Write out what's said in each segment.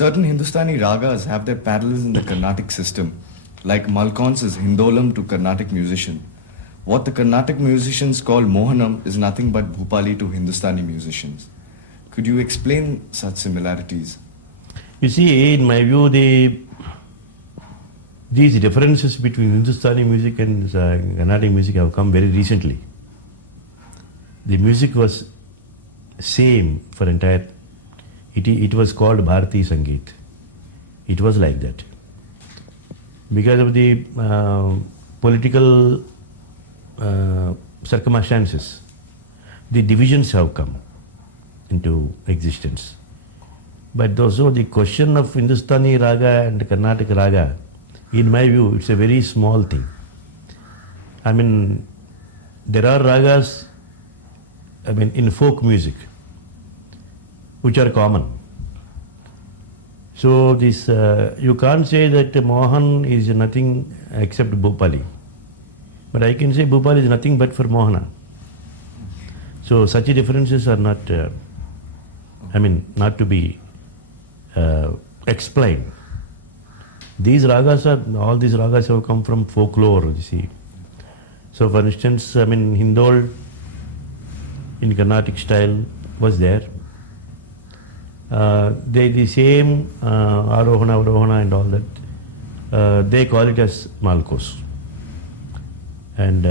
Certain Hindustani ragas have their parallels in the Carnatic system, like Malkon's Hindolam to Carnatic musician. What the Carnatic musicians call Mohanam is nothing but Bhupali to Hindustani musicians. Could you explain such similarities? You see, in my view, these differences between Hindustani music and Carnatic music have come very recently. The music was same for entire. It was called Bharati Sangeet. It was like that. Because of the political circumstances, the divisions have come into existence. But also the question of Hindustani raga and Carnatic raga, in my view, it's a very small thing. I mean, there are ragas, in folk music, which are common. So this, you can't say that Mohan is nothing except Bhupali. But I can say Bhupali is nothing but for Mohana. So such differences are not, not to be explained. All these ragas have come from folklore, you see. So for instance, Hindol in Carnatic style was there. The same Arohana, Avrohana and all that, they call it as Malkos. And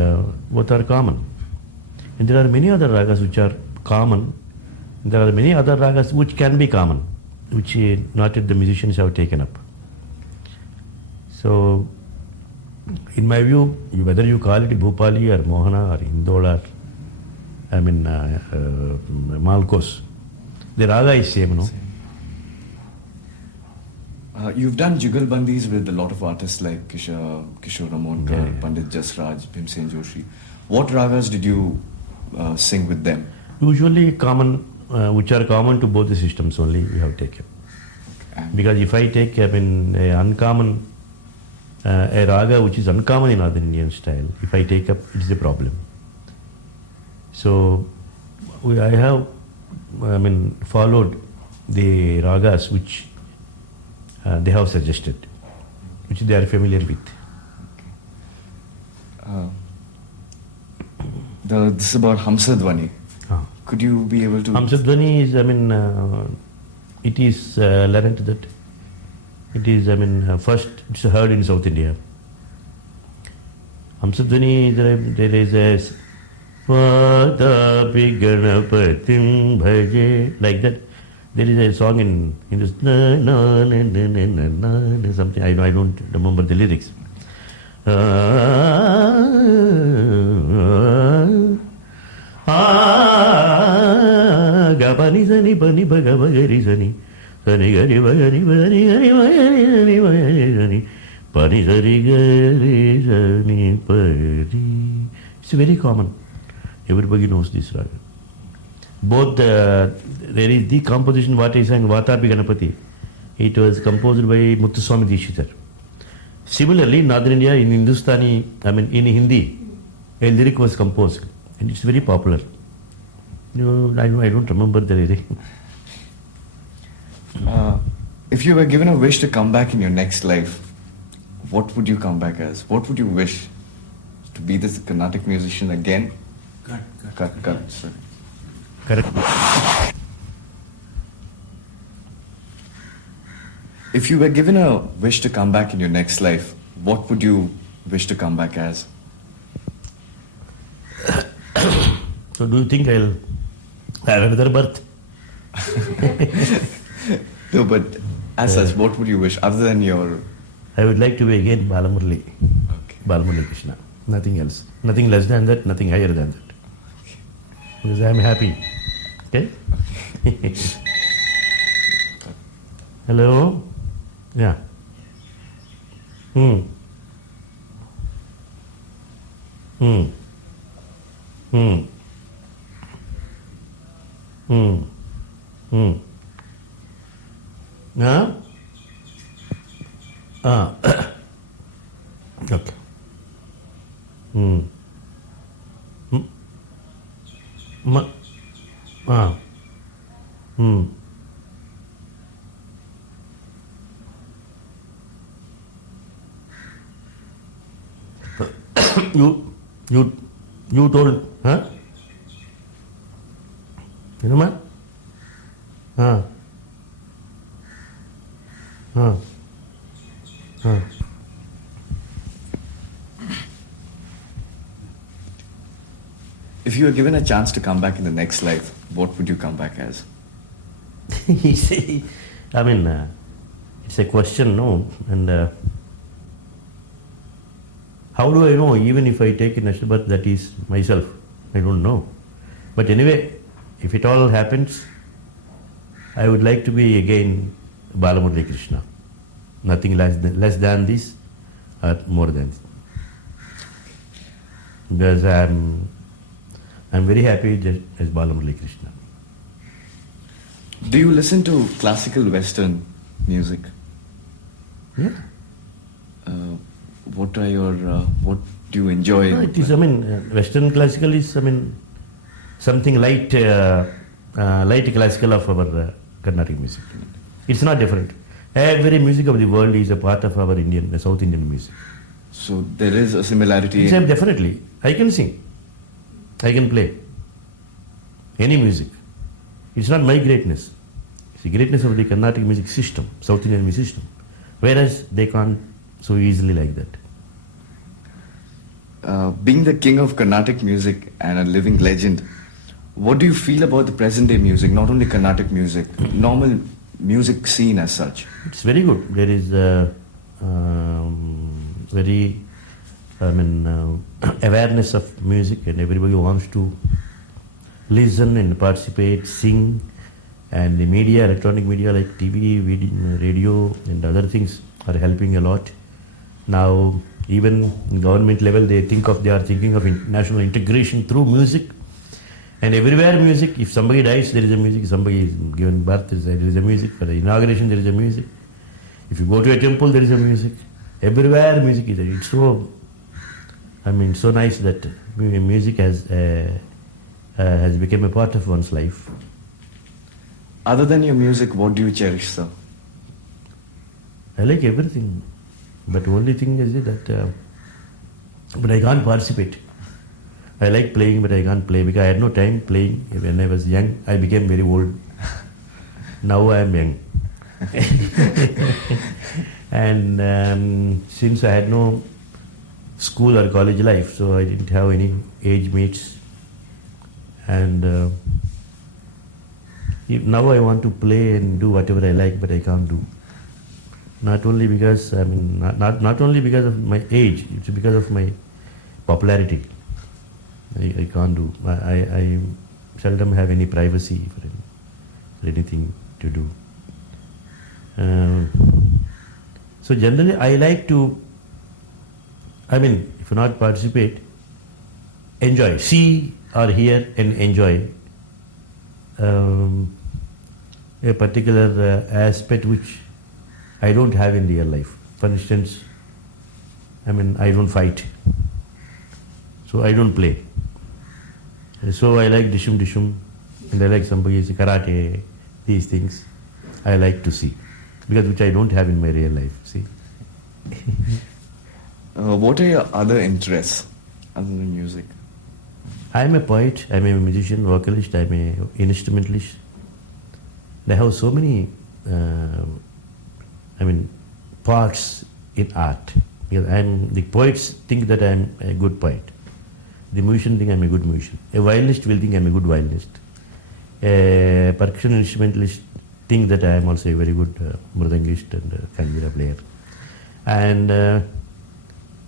both are common. And there are many other ragas which are common. There are many other ragas which can be common, which not the musicians have taken up. So, in my view, whether you call it Bhupali or Mohana or Hindol or Malkos, the raga is same, no? You've done jugalbandis with a lot of artists like Kishore Ramonkar, Pandit Jasraj, Bhimsen Joshi. What ragas did you sing with them? Usually common, which are common to both the systems only we have taken. Because if I take a uncommon, a raga which is uncommon in Northern Indian style, if I take up, it's a problem. So I have followed the ragas which they have suggested, which they are familiar with. This is about Hamsadvani. Could you be able to... Hamsadvani is, it is learned that it is, first it's heard in South India. Hamsadvani, there is a Vadapi Ganapatim Bhaje, like that. There is a song in Hindustan, something, I don't remember the lyrics. Gabani Sani Pani Bagabagari Sani Sani Gari Bagari Bagari Gari Bagari Bagari Pani Sari Gari Sani Pari. It's very common. Everybody knows this raga. Both there is the composition what I sang Vatapi Ganapati. It was composed by Muthuswami Dishitar. Similarly, in Northern India, in Hindustani, in Hindi, a lyric was composed and it's very popular. I don't remember the lyric. If you were given a wish to come back in your next life, what would you come back as? What would you wish? To be this Carnatic musician again? Cut. Sorry. Correct. If you were given a wish to come back in your next life, what would you wish to come back as? So do you think I'll have another birth? No, but as such, what would you wish other than your... I would like to be again Balamurali. Okay. Balamuralikrishna. Nothing else. Nothing less than that, nothing higher than that. Because I am happy. Okay? Hello? Yeah. Huh? Okay. you told, huh? You know, man? Huh? Huh? Huh? If you were given a chance to come back in the next life, what would you come back as? You see, I mean, it's a question, no? And how do I know? Even if I take a national birth, that is myself. I don't know. But anyway, if it all happens, I would like to be again Balamuralikrishna. Nothing less than this or more than this. Because I'm very happy just as Balamuralikrishna. Do you listen to classical Western music? Yeah. What do you enjoy? No, it is, I mean, Western classical is, I mean, something light classical of our Carnatic music. It's not different. Every music of the world is a part of our South Indian music. So there is a similarity. Yes, definitely. I can sing. I can play. Any music. It's not my greatness. It's the greatness of the Carnatic music system, South Indian music system. Whereas they can't so easily like that. Being the king of Carnatic music and a living legend, what do you feel about the present day music, not only Carnatic music, normal music scene as such? It's very good. There is very, awareness of music, and everybody wants to listen and participate, sing, and the media, electronic media like TV, video, radio, and other things are helping a lot. Now, even in government level, they are thinking of national integration through music. And everywhere music, if somebody dies, there is a music. Somebody is given birth, there is a music. For the inauguration, there is a music. If you go to a temple, there is a music. Everywhere music is there. It's so, so nice that music has become a part of one's life. Other than your music, what do you cherish, sir? I like everything. But only thing is that, but I can't participate. I like playing, but I can't play because I had no time playing. When I was young, I became very old. Now I am young. And since I had no school or college life, so I didn't have any age mates. And now I want to play and do whatever I like, but I can't do. Not only because not only because of my age, it's because of my popularity. I can't do. I seldom have any privacy for anything to do. So generally, I like to. If not participate, enjoy, see or hear and enjoy a particular aspect which I don't have in real life. For instance, I don't fight, so I don't play. So I like dishum, and I like somebody's karate, these things I like to see, because which I don't have in my real life, see. What are your other interests other than music? I am a poet, I am a musician, vocalist, I am an instrumentalist. I have so many parts in art. Because the poets think that I am a good poet. The musician think I am a good musician. A violinist will think I am a good violinist. A percussion instrumentalist think that I am also a very good mridangist and kanjira player. And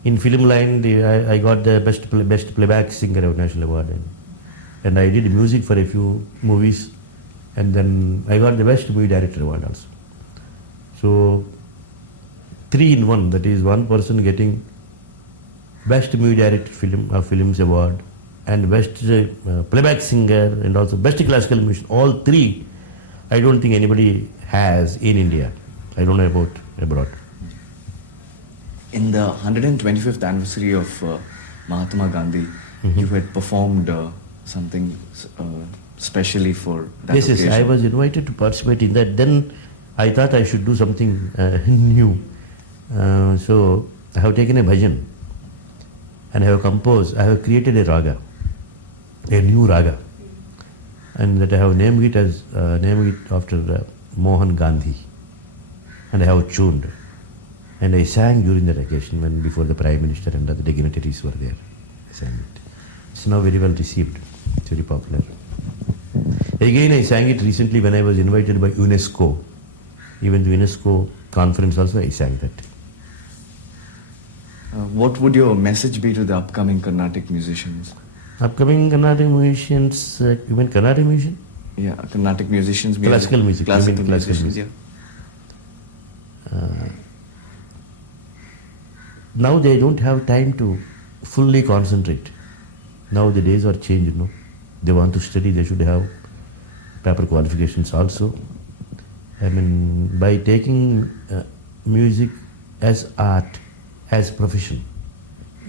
in film line, I got the best playback singer of National Award. And I did music for a few movies. And then I got the best movie director award also. So 3 in 1, that is one person getting best movie director films award and best playback singer and also best classical musician. All 3, I don't think anybody has in India. I don't know about abroad. In the 125th anniversary of Mahatma Gandhi, you had performed something specially for that occasion. Yes, I was invited to participate in that. Then I thought I should do something new. So I have taken a bhajan. and I have created a raga, a new raga, and that I have named it after Mohan Gandhi, and I have tuned, and I sang during that occasion when before the Prime Minister and other dignitaries were there. I sang it. It's now very well received. It's very popular. Again, I sang it recently when I was invited by UNESCO. Even the UNESCO conference also I sang that. What would your message be to the upcoming Carnatic musicians? Upcoming Carnatic musicians, you mean Carnatic musician? Yeah, Carnatic musicians. Classical music. Classical Classical musicians, music. Now they don't have time to fully concentrate. Now the days are changed, no? They want to study, they should have paper qualifications also. I mean, by taking music as art, as profession,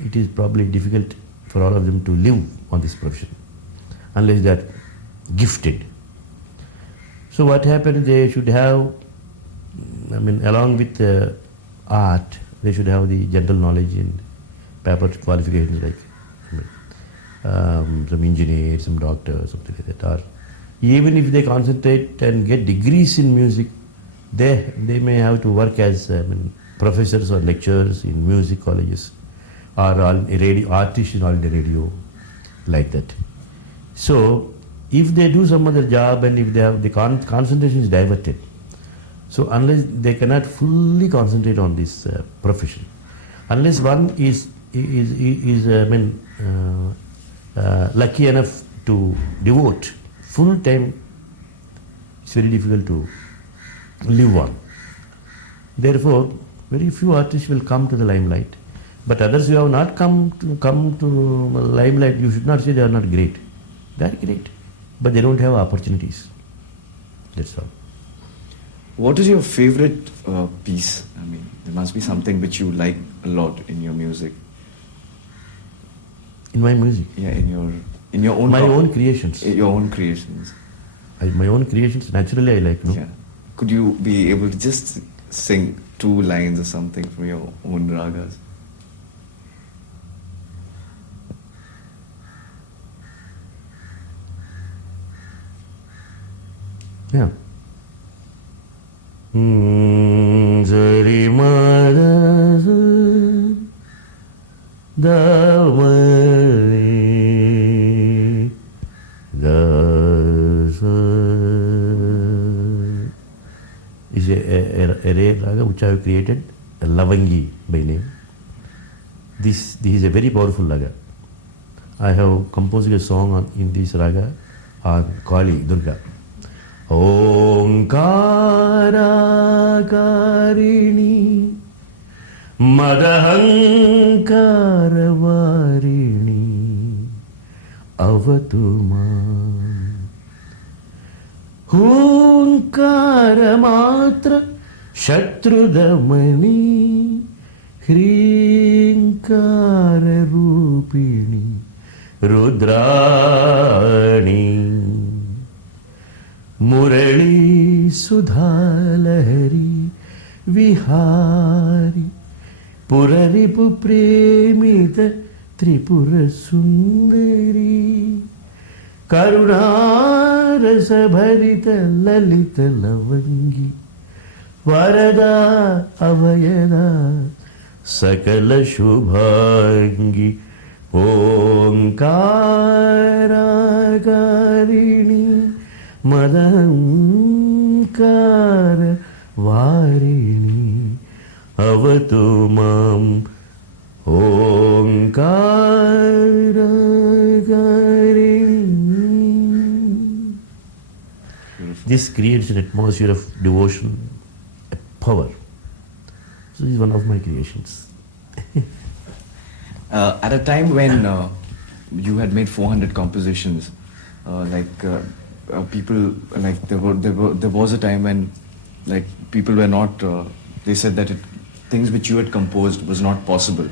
it is probably difficult for all of them to live on this profession, unless they are gifted. So what happened, they should have, I mean, along with art, they should have the general knowledge and paper qualifications like some engineer, some doctor, something like that. Or even if they concentrate and get degrees in music, they may have to work as professors or lecturers in music colleges, or artists in the radio, like that. So if they do some other job and if they have the concentration is diverted, so unless they cannot fully concentrate on this profession, unless one is lucky enough to devote full time, it's very difficult to live on. Therefore, very few artists will come to the limelight. But others who have not come to limelight, you should not say they are not great. They are great, but they don't have opportunities. That's all. What is your favorite piece? I mean, there must be something which you like a lot in your music. In my music? Yeah, in your own. My own creations. Your own creations. My own creations. Naturally, I like. No? Yeah. Could you be able to just sing 2 lines or something from your own ragas? Yeah. Zari Madras Damani Dasa is a rare raga which I have created, a Lavangi by name. This is a very powerful raga. I have composed a song in this raga on Kali, Durga. Omkarakarini Madahankaravarini Avatumam Hunkaramatra Shatrudamani Hrinkararupini Rudrani Murali Sudhalahari Vihari Puraripu Premita Tripura Sundari Karunarasa Bharita Lalita Lavangi Varada Avayada Sakala Shubhangi Omkarakarini Madankara Varini Avatumam Omkarakarini. This creates an atmosphere of devotion, a power. So this is one of my creations. At a time when you had made 400 compositions, people like there was a time when like people were not they said that things which you had composed was not possible,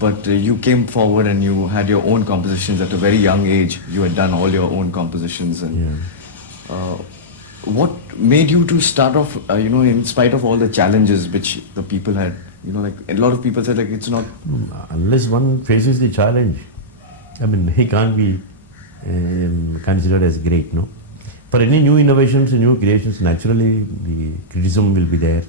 but you came forward and you had your own compositions at a very young age. You had done all your own compositions, and what made you to start off in spite of all the challenges which the people had You know, like a lot of people say like it's not. Unless one faces the challenge, I mean, he can't be considered as great, no? For any new innovations, new creations, naturally the criticism will be there.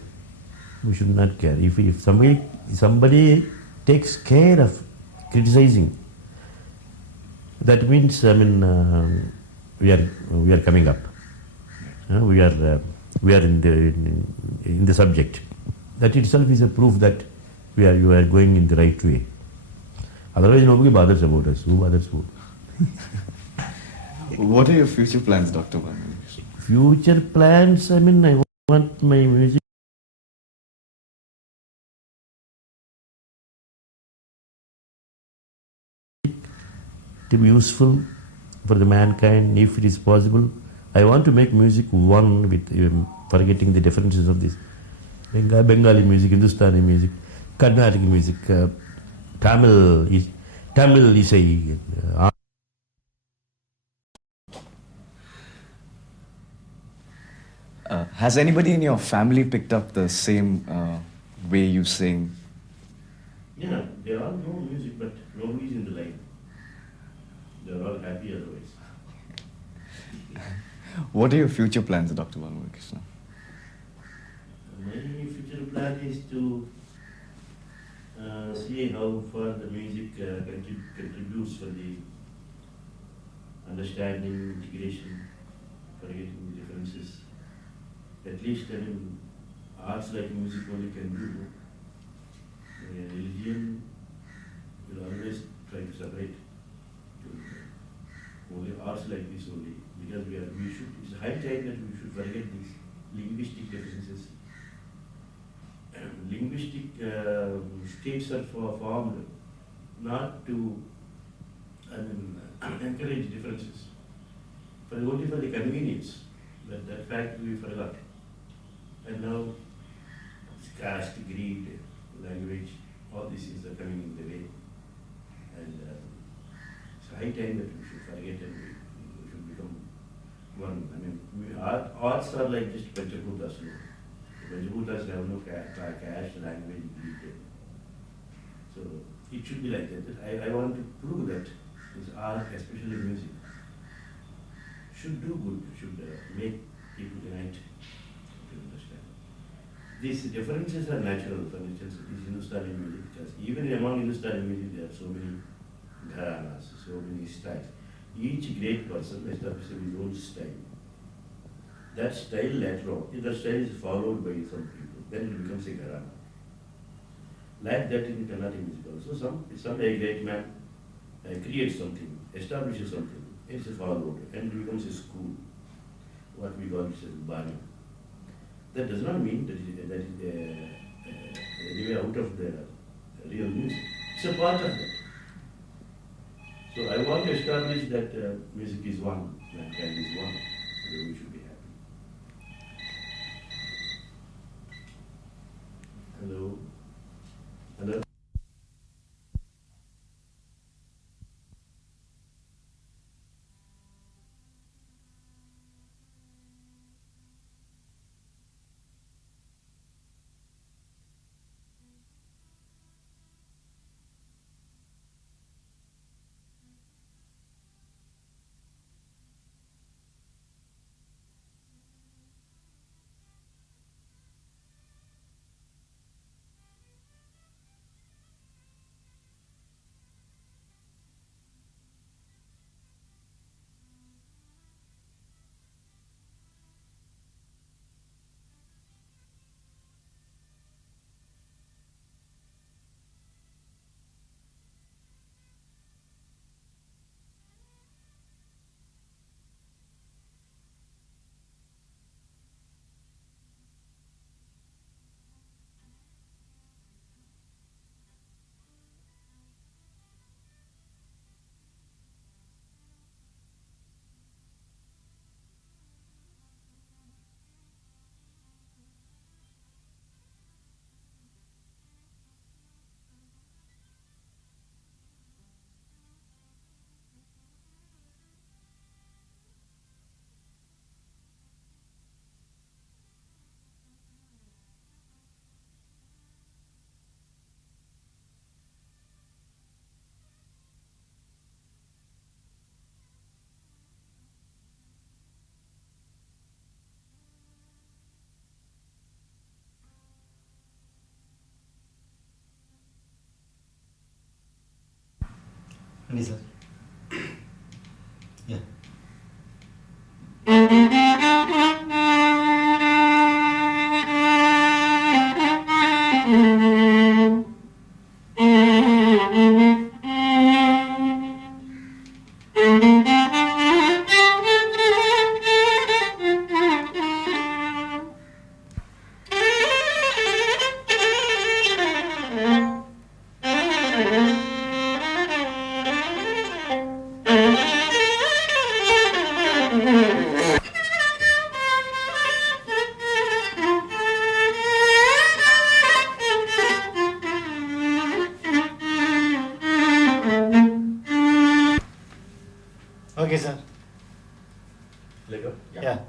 We should not care. If somebody takes care of criticizing, that means, I mean, we are coming up. We are in the subject. That itself is a proof that you are going in the right way. Otherwise, nobody bothers about us. Who bothers who? What are your future plans, Dr. Balamurali? Future plans, I mean, I want my music to be useful for the mankind if it is possible. I want to make music one with forgetting the differences of this Bengali music, Hindustani music, Carnatic music, Tamil is a Has anybody in your family picked up the same way you sing? yeah, they all know music, but nobody is in the line. They are all happy otherwise. What are your future plans, Dr. Balamuralikrishna? My future plan is to see how far the music contributes for the understanding, integration, forgetting the differences. At least, I mean, arts like music only can do. Religion will always try to separate. Only arts like this only, because it's high time that we should forget these linguistic differences. Linguistic states are formed not to, I mean, encourage differences, but only for the convenience. But that fact we forgot. And now, caste, greed, language, all these things are coming in the way. And it's high time that we should forget and we should become one. I mean, arts are like just Panchbhutas. Panchbhutas have no caste, language, greed. So it should be like that. I want to prove that this art, especially music, should do good, should make people unite to understand. These differences are natural. For instance, this Hindustani music, because even among Hindustani music there are so many gharanas, so many styles. Each great person establishes his own style. That style later on, if the style is followed by some people, then it becomes a gharana. Like that in Carnatic music also, some a great man creates something, establishes something, it's followed and it becomes a school, what we call it as Bani. That does not mean that is anyway out of the real music. It's a part of that. So I want to establish that music is one, mankind is one, so we should be happy. Hello? Hello? Ready, sir? Yeah. Okay, sir. Let go? Yeah.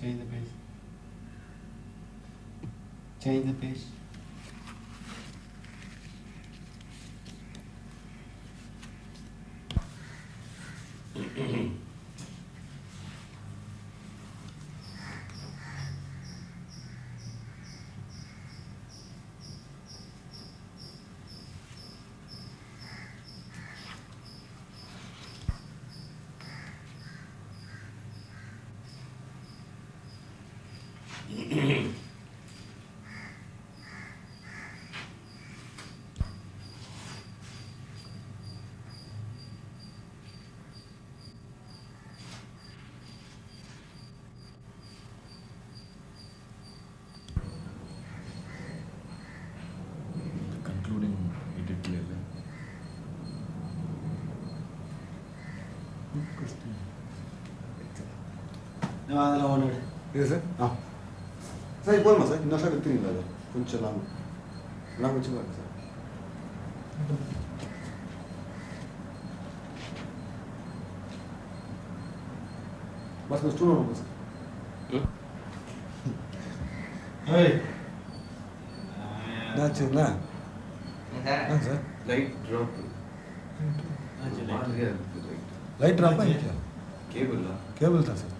Change the pace. Change the pace. Concluding it clearly. No, அதெல்லாம் ஒன்று இது sir sir போதுமா sir இன்னொரு sir எடுத்துங்களா sir கொஞ்சம் long கொஞ்சம் பாருங்க sir bus bus 2 number sir ஏய் என்னாச்சுங்களா sir Light drop. Light ட்ராப்பா இல்லை Cable. கேபிள் தான் சார்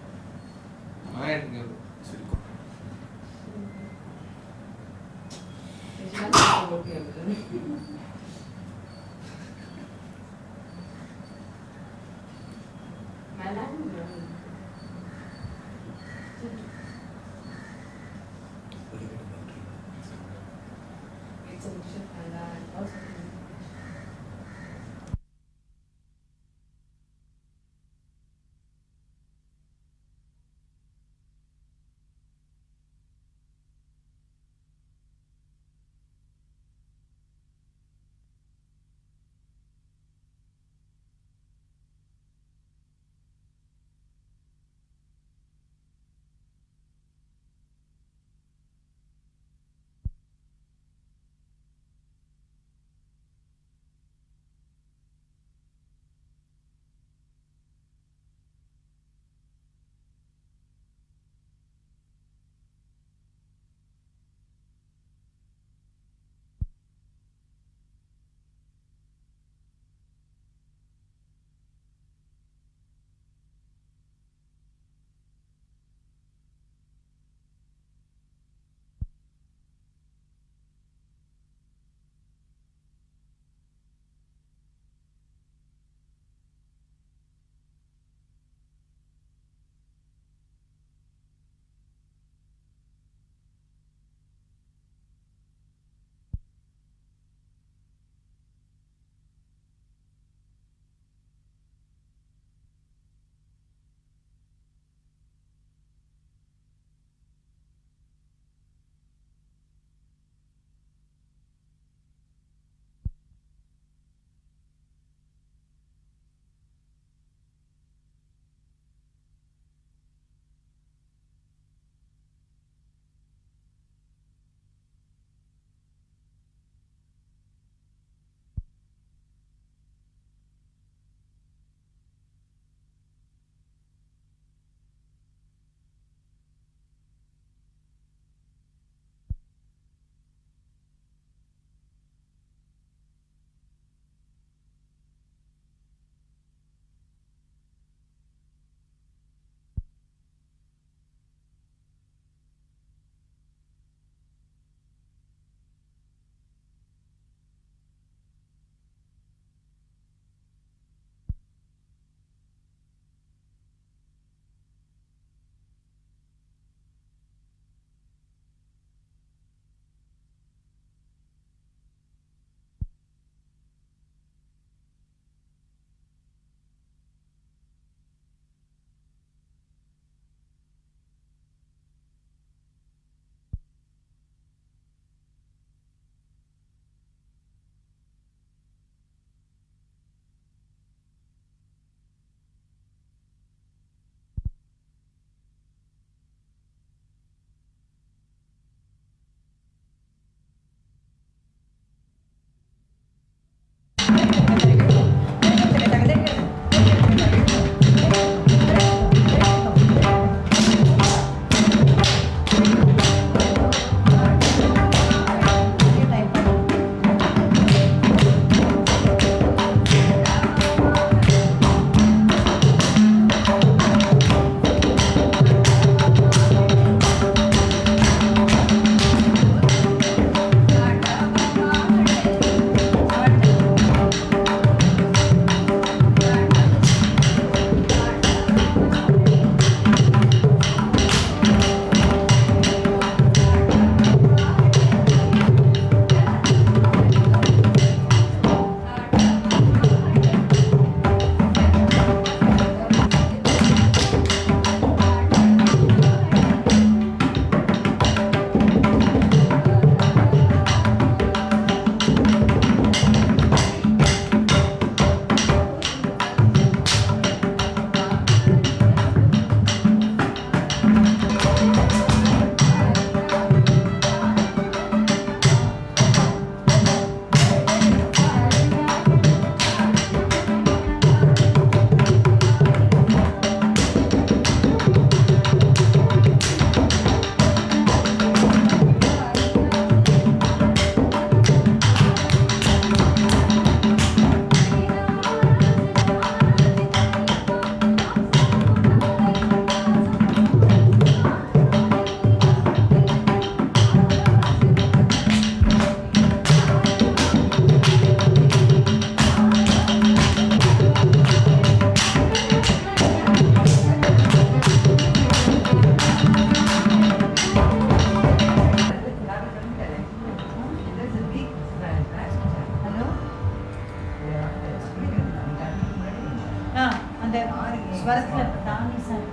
ஸ்வரத்துல தானி சார்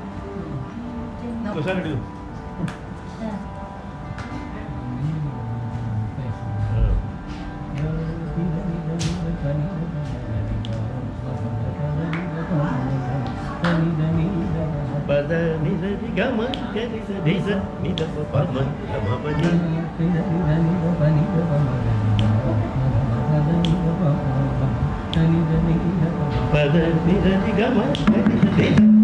ఒకసారి అడుగు పద నిజ గమ నిజ నిజ నిజ పమ గమ పద నిజ గమ నిజ నిజ